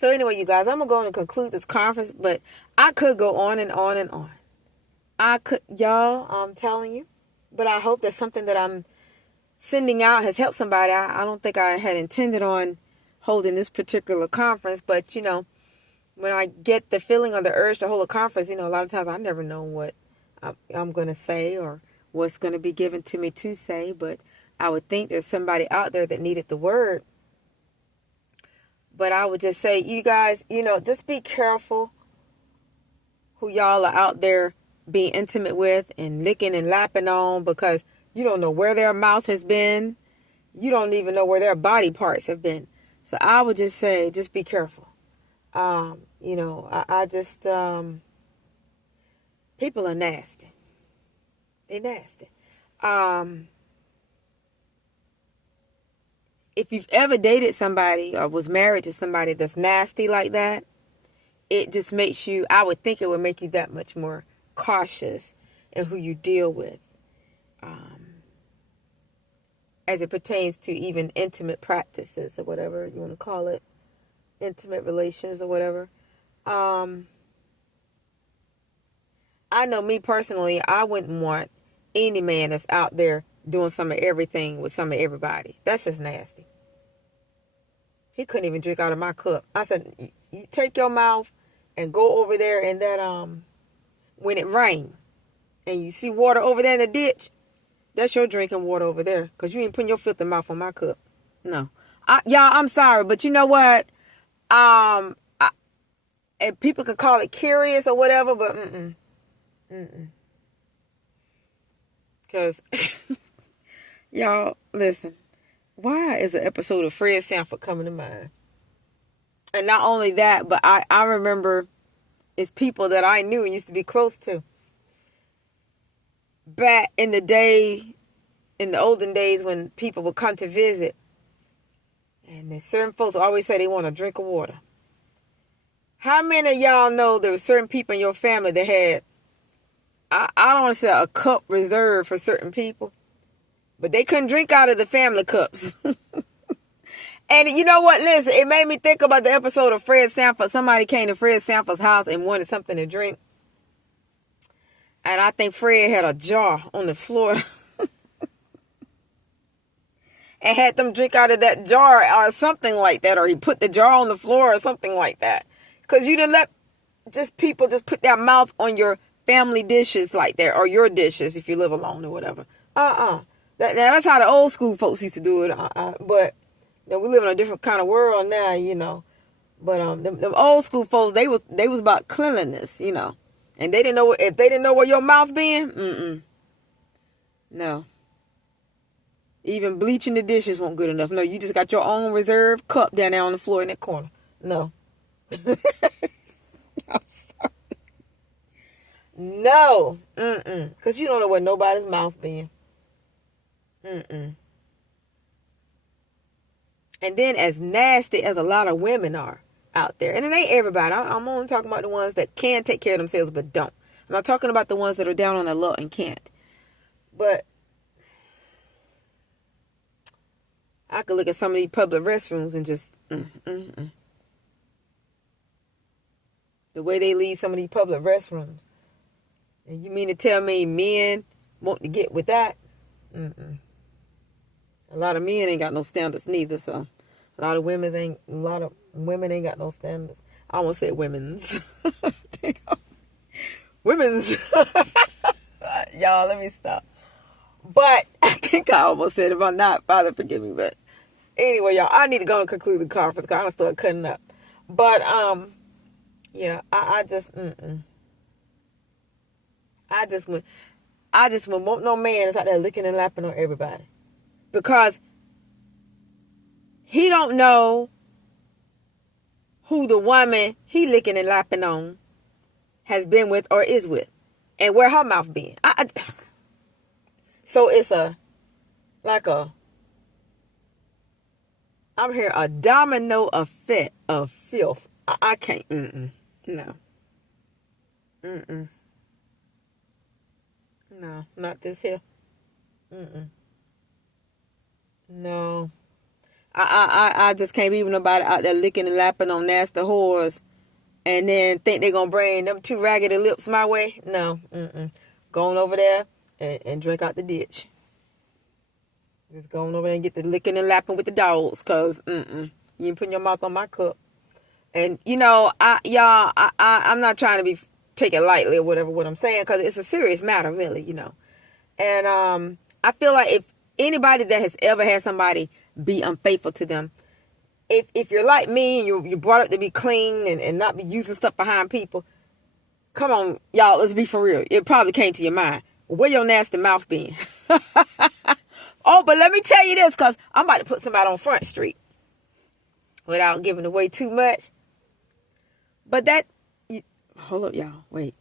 So anyway, you guys, I'm going to go and conclude this conference, but I could go on and on and on. Y'all, I'm telling you, but I hope that something that I'm sending out has helped somebody. I don't think I had intended on holding this particular conference, but when I get the feeling or the urge to hold a conference, a lot of times I never know what I'm going to say or what's going to be given to me to say, but I would think there's somebody out there that needed the word. But I would just say, you guys, just be careful who y'all are out there being intimate with and licking and lapping on, because you don't know where their mouth has been. You don't even know where their body parts have been. So I would just say, just be careful. I just, people are nasty. They're nasty. If you've ever dated somebody or was married to somebody that's nasty like that, it just makes you, I would think it would make you that much more cautious in who you deal with. As it pertains to even intimate practices or whatever you want to call it, intimate relations or whatever. I know me personally, I wouldn't want any man that's out there doing some of everything with some of everybody. That's just nasty. He couldn't even drink out of my cup. I said, you take your mouth and go over there in that, when it rains and you see water over there in the ditch, that's your drinking water over there, because you ain't putting your filthy mouth on my cup. No. Y'all, I'm sorry, but you know what? And people can call it curious or whatever, but because, y'all, listen, why is an episode of Fred Sanford coming to mind? And not only that, but I remember it's people that I knew and used to be close to. Back in the olden days when people would come to visit, and there's certain folks always say they want a drink of water. How many of y'all know there were certain people in your family that had, I don't want to say a cup reserved for certain people, but they couldn't drink out of the family cups. And you know what? Listen, it made me think about the episode of Fred Sanford. Somebody came to Fred Sanford's house and wanted something to drink. And I think Fred had a jar on the floor and had them drink out of that jar or something like that. Or he put the jar on the floor or something like that. Because you didn't let people put their mouth on your family dishes like that, or your dishes if you live alone or whatever. That's how the old school folks used to do it. But we live in a different kind of world now, But them old school folks, they was about cleanliness, And they didn't know if they didn't know where your mouth been. No. Even bleaching the dishes wasn't good enough. No, you just got your own reserved cup down there on the floor in that corner. No. I'm sorry. No. Because you don't know where nobody's mouth been. And then as nasty as a lot of women are out there, and it ain't everybody. I'm only talking about the ones that can take care of themselves but don't. I'm not talking about the ones that are down on their luck and can't. But I could look at some of these public restrooms and just the way they leave some of these public restrooms. And you mean to tell me men want to get with that? A lot of men ain't got no standards neither. So a lot of women ain't got no standards. I almost said women's. Women's. Y'all, let me stop. But I think I almost said, if I'm not, Father, forgive me. But anyway, y'all, I need to go and conclude the conference because I'm start cutting up. But yeah, I just wouldn't want no man that's out there licking and lapping on everybody, because he don't know who the woman he licking and lapping on has been with or is with, and where her mouth been. So it's I'm hearing a domino effect of filth. I can't. No. No, not this here. No. I just can't believe nobody out there licking and lapping on nasty whores and then think they're going to bring them two raggedy lips my way. No. Go on over there and drink out the ditch. Just go on over there and get the licking and lapping with the dogs, because you ain't putting your mouth on my cup. And, you know, I'm not trying to take it lightly or whatever what I'm saying, because it's a serious matter, really, you know. And I feel like if anybody that has ever had somebody be unfaithful to them, if you're like me and you're brought up to be clean and not be using stuff behind people, come on, y'all, let's be for real. It probably came to your mind. Where your nasty mouth been? Oh, but let me tell you this, because I'm about to put somebody on Front Street without giving away too much. But hold up, y'all. Wait.